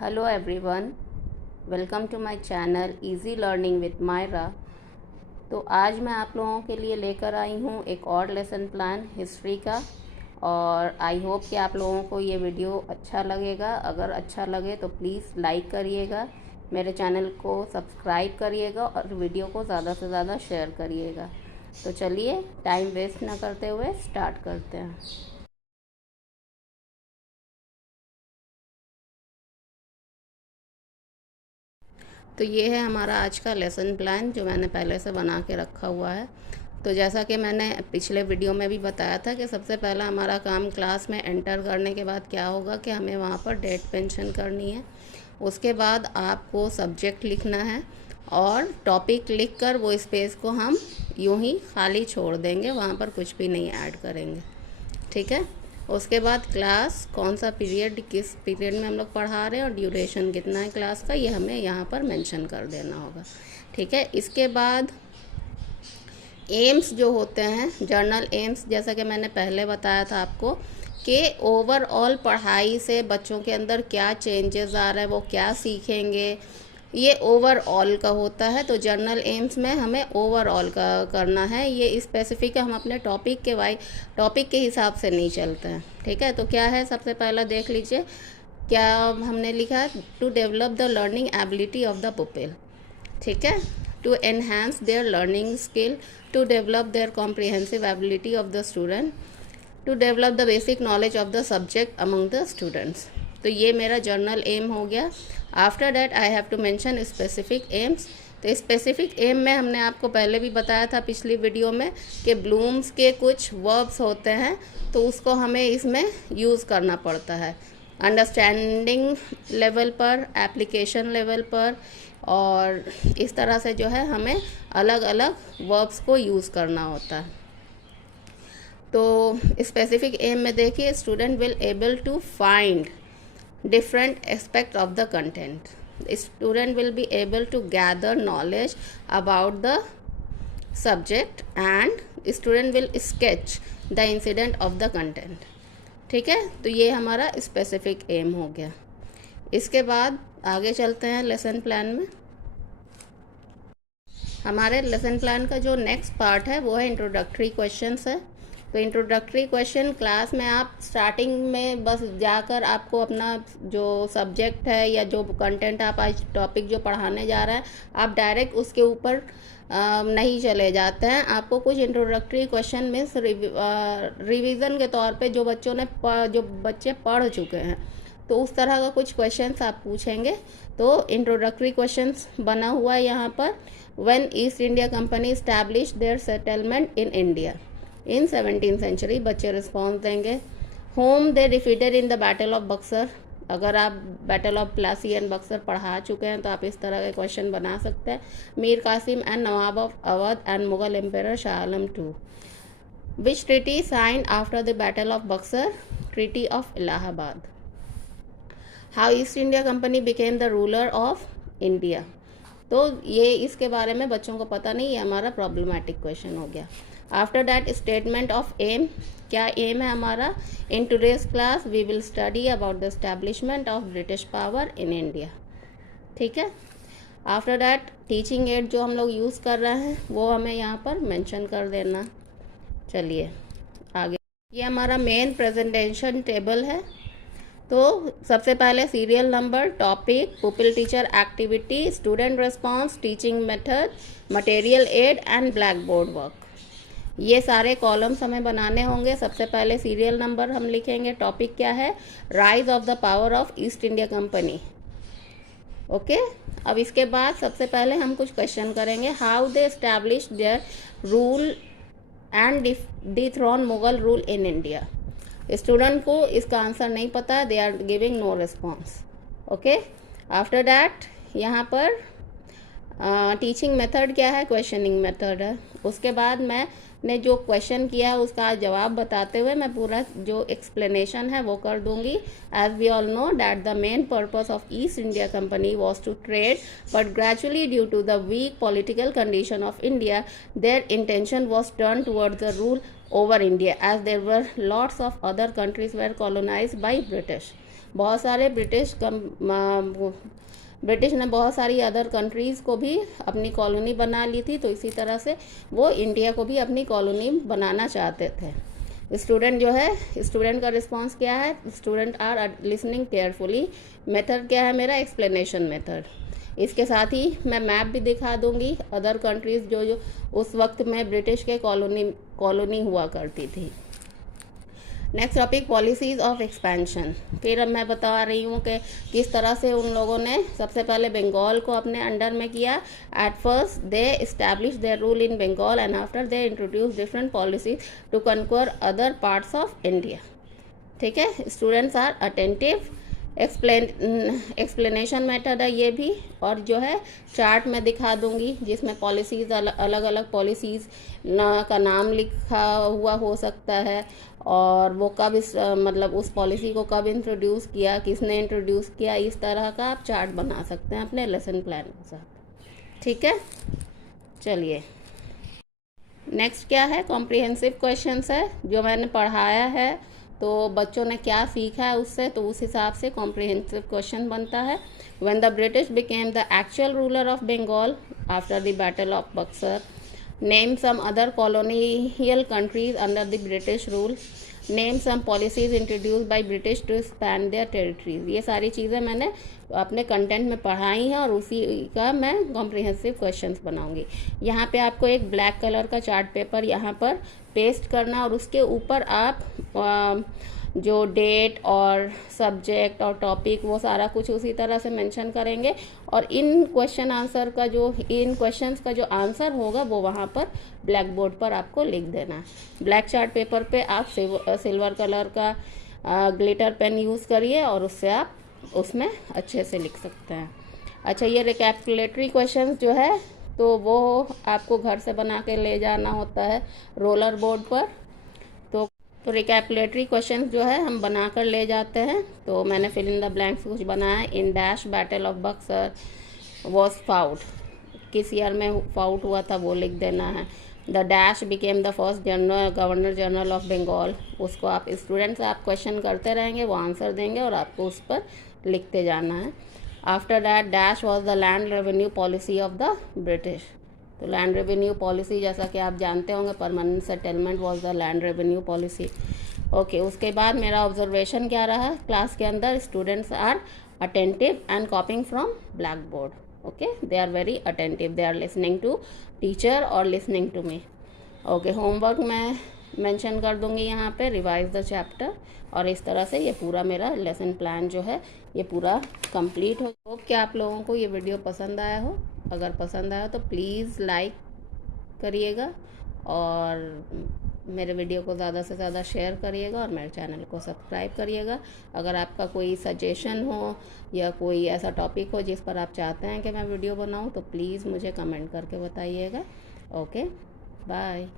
Hello everyone, welcome to my channel easy learning with Myra. तो आज मैं आप लोगों के लिए लेकर आई हूँ एक और लेसन प्लान हिस्ट्री का। और आई होप कि आप लोगों को ये वीडियो अच्छा लगेगा। अगर अच्छा लगे तो प्लीज़ लाइक करिएगा, मेरे चैनल को सब्सक्राइब करिएगा और वीडियो को ज़्यादा से ज़्यादा शेयर करिएगा। तो चलिए टाइम वेस्ट ना करते हुए स्टार्ट करते हैं। तो ये है हमारा आज का लेसन प्लान जो मैंने पहले से बना के रखा हुआ है। तो जैसा कि मैंने पिछले वीडियो में भी बताया था कि सबसे पहला हमारा काम क्लास में एंटर करने के बाद क्या होगा कि हमें वहाँ पर डेट मेंशन करनी है। उसके बाद आपको सब्जेक्ट लिखना है और टॉपिक लिखकर वो स्पेस को हम यूं ही खाली छोड़ देंगे, वहाँ पर कुछ भी नहीं ऐड करेंगे। ठीक है। उसके बाद क्लास कौन सा पीरियड, किस पीरियड में हम लोग पढ़ा रहे हैं और ड्यूरेशन कितना है क्लास का, ये हमें यहाँ पर मेंशन कर देना होगा। ठीक है। इसके बाद एम्स जो होते हैं, जर्नल एम्स, जैसा कि मैंने पहले बताया था आपको कि ओवरऑल पढ़ाई से बच्चों के अंदर क्या चेंजेस आ रहे हैं, वो क्या सीखेंगे, ये ओवरऑल का होता है। तो जर्नल एम्स में हमें ओवरऑल का करना है, ये स्पेसिफिक हम अपने टॉपिक के हिसाब से नहीं चलते हैं। ठीक है। तो क्या है, सबसे पहला देख लीजिए क्या हमने लिखा है, to develop the learning ability of the pupil. ठीक है। To enhance their learning skill, to develop their comprehensive ability of the student, to develop the basic knowledge of the subject among the students. तो ये मेरा general aim हो गया। After that I have to mention specific aims. तो specific aim में हमने आपको पहले भी बताया था पिछली वीडियो में कि ब्लूम्स के कुछ वर्ब्स होते हैं, तो उसको हमें इसमें यूज़ करना पड़ता है अंडरस्टैंडिंग लेवल पर, एप्लीकेशन लेवल पर, और इस तरह से जो है हमें अलग अलग वर्ब्स को यूज़ करना होता है। तो स्पेसिफिक एम में देखिए, student will able to find different aspect of the content. The student will be able to gather knowledge about the subject and student will sketch the incident of the content. ठीक है। तो ये हमारा specific M हो गया। इसके बाद आगे चलते हैं लेसन प्लान में। हमारे लेसन प्लान का जो नेक्स्ट पार्ट है वो है इंट्रोडक्टरी क्वेश्चंस है। तो इंट्रोडक्टरी क्वेश्चन क्लास में आप स्टार्टिंग में बस जाकर आपको अपना जो सब्जेक्ट है या जो कंटेंट आप आज टॉपिक जो पढ़ाने जा रहे हैं, आप डायरेक्ट उसके ऊपर नहीं चले जाते हैं। आपको कुछ इंट्रोडक्टरी क्वेश्चन मीन्स रिवीजन के तौर पे जो बच्चे पढ़ चुके हैं, तो उस तरह का कुछ क्वेश्चंस आप पूछेंगे। तो इंट्रोडक्टरी क्वेश्चंस बना हुआ है यहाँ पर। When east India company establish their settlement in India in 17th century, बच्चे रिस्पॉन्स देंगे। Whom they defeated in the battle of Buxar. अगर आप battle of Plassey and Buxar पढ़ा चुके हैं तो आप इस तरह के क्वेश्चन बना सकते हैं। Mir Qasim and Nawab of Awadh and Mughal empire Shah Alam two. Which treaty signed after the battle of Buxar? Treaty of Allahabad. How east India company became the ruler of India. तो ये इसके बारे में बच्चों को पता नहीं, ये हमारा प्रॉब्लमेटिक क्वेश्चन हो गया। After that statement of aim. क्या एम है हमारा? In today's class we will study about the establishment of British power in India. ठीक है। आफ्टर दैट टीचिंग एड जो हम लोग यूज़ कर रहे हैं वो हमें यहाँ पर मेंशन कर देना। चलिए आगे, ये हमारा मेन प्रेजेंटेशन टेबल है। तो सबसे पहले serial number, topic, pupil teacher activity, student response, teaching method, material aid and black board work, ये सारे कॉलम्स हमें बनाने होंगे। सबसे पहले सीरियल नंबर हम लिखेंगे। टॉपिक क्या है? Rise of the power of east India Company. Okay. अब इसके बाद सबसे पहले हम कुछ क्वेश्चन करेंगे। How they establish their rule and dethrone Mughal rule in India. Student को इसका आंसर नहीं पता, they are giving no response. Okay. After that यहाँ पर टीचिंग मेथड क्या है? क्वेश्चनिंग मेथड है। उसके बाद मैंने जो क्वेश्चन किया है उसका जवाब बताते हुए मैं पूरा जो एक्सप्लेनेशन है वो कर दूंगी। As we all know that the main purpose of east India company was to trade, but gradually due to the weak political condition of India their intention was turn towards the rule over India, as there were lots of other countries were colonized by British. बहुत सारे British ने बहुत सारी other countries को भी अपनी colony बना ली थी, तो इसी तरह से वो इंडिया को भी अपनी कॉलोनी बनाना चाहते थे। स्टूडेंट का रिस्पांस क्या है? Student are listening carefully. Method क्या है मेरा? Explanation method. इसके साथ ही मैं मैप भी दिखा दूंगी अदर कंट्रीज़ जो उस वक्त में ब्रिटिश के कॉलोनी हुआ करती थी। Next topic, policies of expansion. फिर अब मैं बता रही हूँ कि किस तरह से उन लोगों ने सबसे पहले बंगाल को अपने अंडर में किया। At first they establish their rule in Bengal and after they introduce different policies to conquer other parts of India. ठीक है, students are attentive. Explanation method है ये भी, और जो है चार्ट में दिखा दूंगी जिसमें पॉलिसीज़ अलग अलग पॉलिसीज़ का नाम लिखा हुआ हो सकता है, और वो कब मतलब उस पॉलिसी को कब इंट्रोड्यूस किया, किसने इंट्रोड्यूस किया, इस तरह का आप चार्ट बना सकते हैं अपने लेसन प्लान के साथ। ठीक है, चलिए नेक्स्ट क्या है? कॉम्प्रिहेंसिव क्वेश्चंस है। जो मैंने पढ़ाया है तो बच्चों ने क्या सीखा है उससे, तो उस हिसाब से कॉम्प्रिहेंसिव क्वेश्चन बनता है। When the British became the actual ruler of Bengal after the battle of Buxar, name some other colonial countries under the British rule, name some policies introduce by British to expand their territories. ये सारी चीज़ें मैंने अपने content में पढ़ाई हैं और उसी का मैं कॉम्प्रिहेंसिव क्वेश्चंस बनाऊंगी। यहाँ पे आपको एक ब्लैक कलर का चार्ट पेपर यहाँ पर पेस्ट करना, और उसके ऊपर आप जो डेट और सब्जेक्ट और टॉपिक वो सारा कुछ उसी तरह से मेंशन करेंगे, और इन क्वेश्चंस का जो आंसर होगा वो वहाँ पर ब्लैक बोर्ड पर आपको लिख देना है। ब्लैक चार्ट पेपर पे आप सिल्वर कलर का ग्लिटर पेन यूज़ करिए और उससे आप उसमें अच्छे से लिख सकते हैं। अच्छा, ये रिकैपिटुलेटरी क्वेश्चंस जो है तो वो आपको घर से बना के ले जाना होता है रोलर बोर्ड पर। तो रिकैपिटुलेटरी क्वेश्चंस जो है हम बना कर ले जाते हैं। तो मैंने फिल इन द ब्लैंक्स कुछ बनाया। In dash battle of Buxar was fought, किस ईयर में फाउट हुआ था वो लिख देना है। The dash became the first governor general of Bengal, उसको आप स्टूडेंट से आप क्वेश्चन करते रहेंगे, वो आंसर देंगे और आपको उस पर लिखते जाना है। After that dash was the land revenue policy of the British. तो लैंड रेवेन्यू पॉलिसी जैसा कि आप जानते होंगे, permanent settlement was the land revenue policy. Okay, उसके बाद मेरा ऑब्जर्वेशन क्या रहा क्लास के अंदर? Students are attentive and copying from blackboard. Okay, they are very attentive, they are listening to teacher और listening to me. Okay, homework मैं mention कर दूंगी यहाँ पे, रिवाइज द चैप्टर, और इस तरह से ये पूरा मेरा लेसन प्लान जो है ये पूरा कंप्लीट हो। होप कि आप लोगों को ये वीडियो पसंद आया हो। अगर पसंद आया तो प्लीज़ लाइक करिएगा और मेरे वीडियो को ज़्यादा से ज़्यादा शेयर करिएगा और मेरे चैनल को सब्सक्राइब करिएगा। अगर आपका कोई सजेशन हो या कोई ऐसा टॉपिक हो जिस पर आप चाहते हैं कि मैं वीडियो बनाऊं तो प्लीज़ मुझे कमेंट करके बताइएगा। Okay, bye.